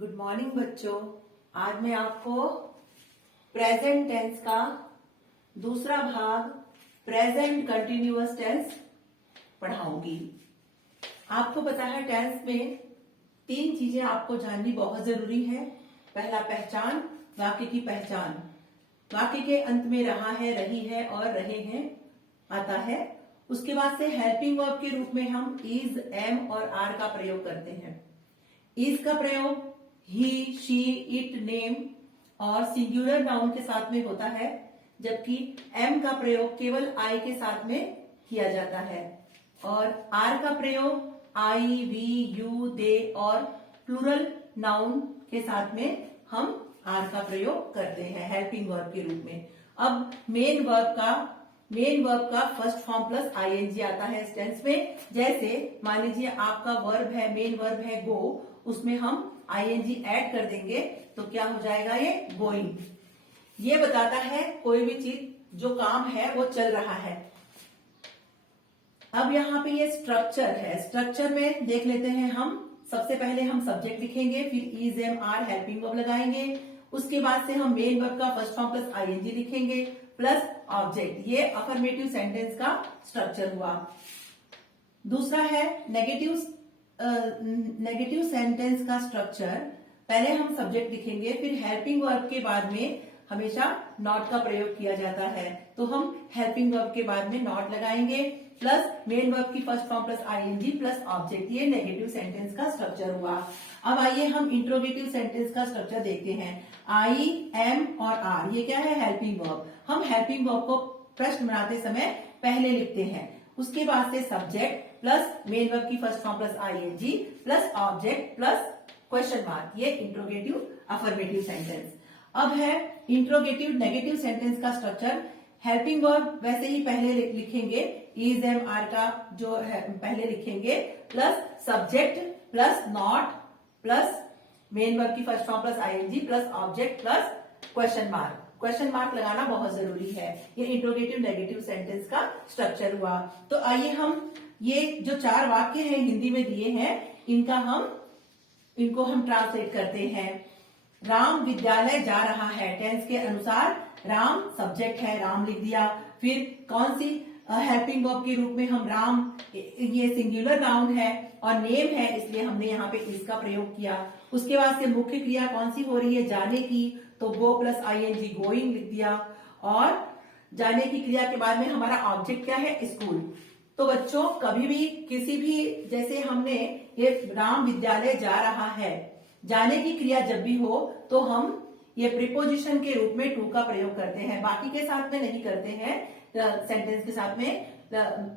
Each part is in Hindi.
गुड मॉर्निंग बच्चों। आज मैं आपको प्रेजेंट टेंस का दूसरा भाग प्रेजेंट कंटिन्यूअस टेंस पढ़ाऊंगी। आपको पता है टेंस में तीन चीजें आपको जाननी बहुत जरूरी है। पहला पहचान, वाक्य की पहचान, वाक्य के अंत में रहा है, रही है और रहे हैं आता है। उसके बाद से हेल्पिंग वर्ब के रूप में हम इज, एम और आर का प्रयोग करते हैं। इज का प्रयोग ही, शी, इट, नेम और सिंगुलर नाउन के साथ में होता है, जबकि एम का प्रयोग केवल आई के साथ में किया जाता है। और आर का प्रयोग आई, वी, यू, दे और प्लूरल नाउन के साथ में हम आर का प्रयोग करते हैं हेल्पिंग वर्ब के रूप में। अब मेन वर्ब का फर्स्ट फॉर्म प्लस आईएनजी आता है इस टेंस में। जैसे मान लीजिए आपका वर्ब है, मेन वर्ब है गो, उसमें हम आईएनजी ऐड कर देंगे तो क्या हो जाएगा, ये गोइंग। ये बताता है कोई भी चीज जो काम है वो चल रहा है। अब यहाँ पे ये स्ट्रक्चर है। स्ट्रक्चर में देख लेते हैं हम। सबसे पहले हम सब्जेक्ट लिखेंगे, फिर is, am, are helping verb लगाएंगे। उसके बाद से हम मेन वर्ब का फर्स्ट फॉर्म प्लस आईएनजी लिखेंगे प्लस ऑब्जेक्ट। ये अफर्मेटिव सेंटेंस का स्ट्रक्चर हुआ। दूसरा है नेगेटिव सेंटेंस का स्ट्रक्चर। पहले हम सब्जेक्ट लिखेंगे, फिर हेल्पिंग वर्ब के बाद में हमेशा नॉट का प्रयोग किया जाता है, तो हम हेल्पिंग वर्ब के बाद में नॉट लगाएंगे प्लस मेन वर्ब की first form plus ING plus object. ये नेगेटिव सेंटेंस का स्ट्रक्चर हुआ। अब आइए हम इंट्रोगेटिव सेंटेंस का स्ट्रक्चर देखते हैं। आई, एम और आर, ये क्या है, हेल्पिंग वर्ब। हम हेल्पिंग वर्ब को प्रश्न बनाते समय पहले लिखते हैं। उसके बाद से सब्जेक्ट प्लस मेन वर्ब की first form plus ING plus object plus question mark. ये इंट्रोगेटिव अफर्मेटिव सेंटेंस। अब है इंट्रोगेटिव नेगेटिव सेंटेंस का स्ट्रक्चर। हेल्पिंग वर्ब वैसे ही पहले लिखेंगे, इज, एम, आर का जो है पहले लिखेंगे plus subject plus not plus main verb की first form plus ING plus object plus question mark. Question mark लगाना बहुत जरूरी है। ये इंट्रोगेटिव नेगेटिव सेंटेंस का स्ट्रक्चर हुआ। तो आइए हम ये जो चार वाक्य हैं हिंदी में दिए हैं, इनको हम ट्रांसलेट करते हैं। राम विद्यालय जा रहा है। टेंस के अनुसार राम सब्जेक्ट है, राम लिख दिया। फिर कौन सी हेल्पिंग वर्ब के रूप में हम राम, ये सिंगुलर नाउन है और नेम है, इसलिए हमने यहाँ पे इसका प्रयोग किया। उसके बाद से मुख्य क्रिया कौन सी हो रही है, जाने की, तो गो प्लस आईएनजी गोइंग लिख दिया। और जाने की क्रिया के बाद में हमारा ऑब्जेक्ट क्या है, स्कूल। तो बच्चों कभी भी किसी भी, जैसे हमने ये राम विद्यालय जा रहा है, जाने की क्रिया जब भी हो तो हम ये प्रीपोजिशन के रूप में टू का प्रयोग करते हैं। बाकी के साथ में नहीं करते हैं, सेंटेंस के साथ में,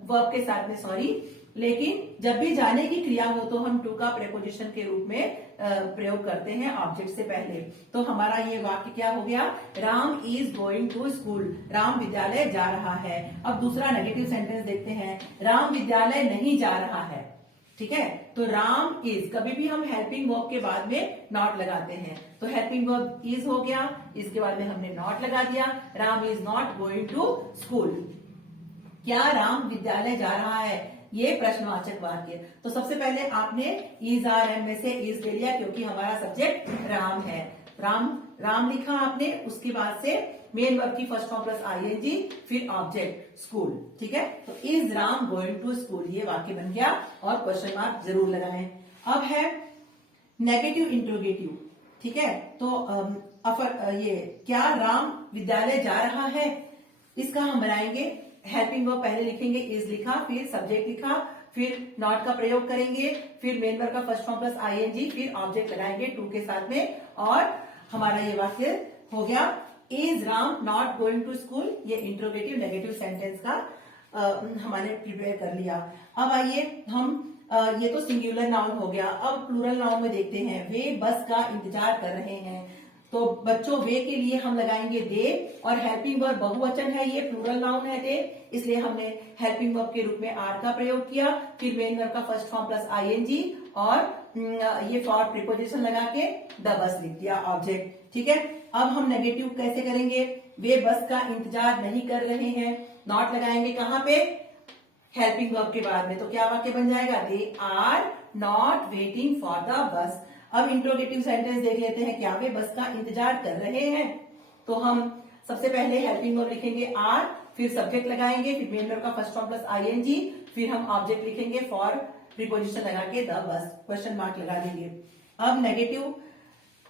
वर्ब के साथ में, सॉरी। लेकिन जब भी जाने की क्रिया हो तो हम टू का प्रीपोजिशन के रूप में प्रयोग करते हैं ऑब्जेक्ट से पहले। तो हमारा ये वाक्य क्या हो गया, Ram is going to school. Ram विद्यालय जा रहा है। अब दूसरा नेगेटिव सेंटेंस देखते हैं। राम विद्यालय नहीं जा रहा है। ठीक है, तो राम इज, कभी भी हम हेल्पिंग वर्ब के बाद में नॉट लगाते हैं। तो हेल्पिंग वर्ब इज हो गया, इसके बाद में हमने नॉट लगा दिया। Ram is not going to school. क्या राम विद्यालय जा रहा है, ये प्रश्नवाचक वाक्य। तो सबसे पहले आपने इज, आर, एम में से इज ले लिया क्योंकि हमारा सब्जेक्ट राम है। राम लिखा आपने। उसके बाद से मेन वर्ब की फर्स्ट फॉर्म प्लस आईएनजी फिर ऑब्जेक्ट स्कूल। ठीक है, तो is Ram going to school, ये वाक्य बन गया और क्वेश्चन मार्क जरूर लगाएं। अब है नेगेटिव इंट्रोगेटिव। ठीक है, तो ये क्या राम विद्यालय जा रहा है, इसका हम बनाएंगे। हेल्पिंग वर्ब पहले लिखेंगे, इज लिखा, फिर सब्जेक्ट लिखा, फिर नॉट का प्रयोग करेंगे, फिर मेन वर्ब का फर्स्ट फॉर्म प्लस आईएनजी, फिर ऑब्जेक्ट लगाएंगे टू के साथ में, और हमारा ये वाक्य हो गया, is Ram not going to school. ये इंट्रोगेटिव नेगेटिव सेंटेंस का हमने प्रिपेयर कर लिया। अब आइए हम ये तो सिंगुलर नाउन हो गया। अब प्लूरल नाउन में देखते हैं। वे बस का इंतजार कर रहे हैं। तो बच्चों वे के लिए हम लगाएंगे दे, और हेल्पिंग वर्ब बहुवचन है, ये प्लूरल नाउन है दे, इसलिए हमने हेल्पिंग वर्ब के रूप में आर का प्रयोग किया। फिर मेन वर्ब का फर्स्ट फॉर्म प्लस आईएनजी और ये फॉर प्रीपोजिशन लगा के द बस लिख दिया ऑब्जेक्ट। ठीक है, अब हम नेगेटिव कैसे करेंगे। वे बस का इंतजार नहीं कर रहे हैं। नॉट लगाएंगे कहां पे, हेल्पिंग वर्ब के बाद में। तो क्या वाक्य बन जाएगा, they are not waiting for the bus. अब इंट्रोगेटिव सेंटेंस देख लेते हैं, क्या वे बस का इंतजार कर रहे हैं। तो हम सबसे पहले हेल्पिंग वर्ब लिखेंगे आर, फिर सब्जेक्ट लगाएंगे, फिर मेन वर्ब का फर्स्ट फॉर्म प्लस आईएनजी, फिर हम ऑब्जेक्ट लिखेंगे फॉर प्रीपोजिशन लगा के द बस, क्वेश्चन मार्क लगा देंगे। अब नेगेटिव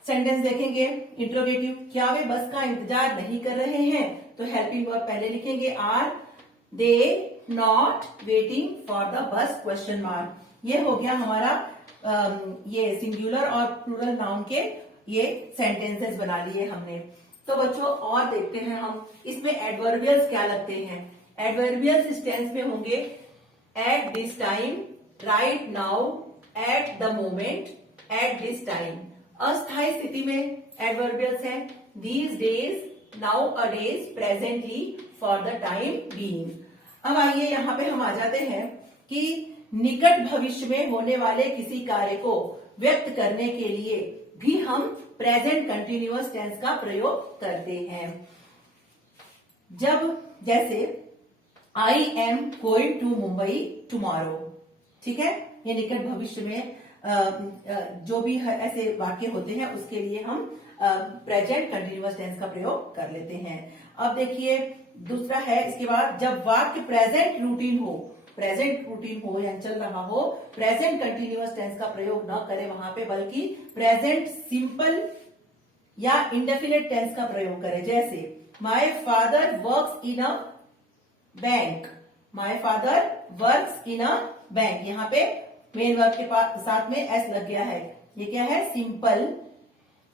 सेंटेंस देखेंगे, इंट्रोगेटिव, क्या वे बस का इंतजार नहीं कर रहे हैं। तो हेल्पिंग वर्ब पहले लिखेंगे are they not waiting for the bus, question mark. ये हो गया हमारा ये सिंगुलर और प्लूरल नाउन के ये सेंटेंसेस बना लिए हमने। तो बच्चों और देखते हैं हम इसमें एडवर्बियल्स क्या लगते हैं। एडवर्बियल्स इस टेंस में होंगे at this time, right now, at the moment, at this time. अस्थायी स्थिति में एडवर्बियल्स हैं these days, now a days, presently, for the time being. अब आइए यहाँ पे हम आ जाते हैं कि निकट भविष्य में होने वाले किसी कार्य को व्यक्त करने के लिए भी हम प्रेजेंट कंटिन्यूअस टेंस का प्रयोग करते हैं। जब जैसे I am going to Mumbai tomorrow, ठीक है, ये निकट भविष्य में जो भी ऐसे वाक्य होते हैं उसके लिए हम प्रेजेंट कंटिन्यूअस टेंस का प्रयोग कर लेते हैं। अब देखिए दूसरा है, इसके बाद जब वाक्य प्रेजेंट रूटीन हो या चल रहा हो, प्रेजेंट कंटिन्यूअस टेंस का प्रयोग न करें वहां पे, बल्कि प्रेजेंट सिंपल या इंडेफिनिट टेंस का प्रयोग करें। जैसे my father works in a bank, my father works in a bank, यहाँ पे मेन वर्ब के साथ में एस लग गया है, ये क्या है, सिंपल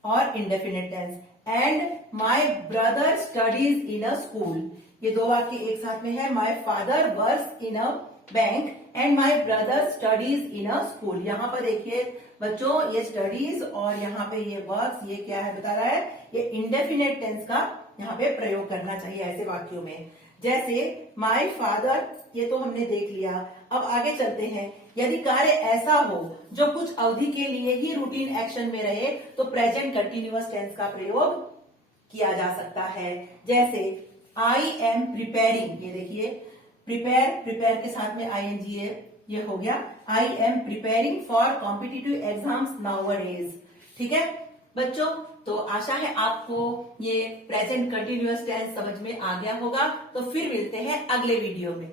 और indefinite tense. And my brother studies in a school, ये दो वाक्य एक साथ में है, my father works in a bank and my brother studies in a school. यहाँ पर देखिए बच्चों, ये स्टडीज और यहाँ पे ये वर्क्स, ये क्या है बता रहा है, ये इंडेफिनिट टेंस का यहाँ पे प्रयोग करना चाहिए ऐसे वाक्यों में। जैसे माय फादर, ये तो हमने देख लिया। अब आगे चलते हैं, यदि कार्य ऐसा हो जो कुछ अवधि के लिए ही रूटीन एक्शन में रहे तो प्रेजेंट कंटिन्यूअस टेंस का प्रयोग किया जा सकता है। जैसे आई एम प्रिपेयरिंग, ये देखिए प्रिपेयर के साथ में आईएनजी है, ये हो गया I am preparing for competitive exams nowadays. ठीक है बच्चों, तो आशा है आपको ये प्रेजेंट कंटिन्यूअस टेंस समझ में आ गया होगा। तो फिर मिलते हैं अगले वीडियो में।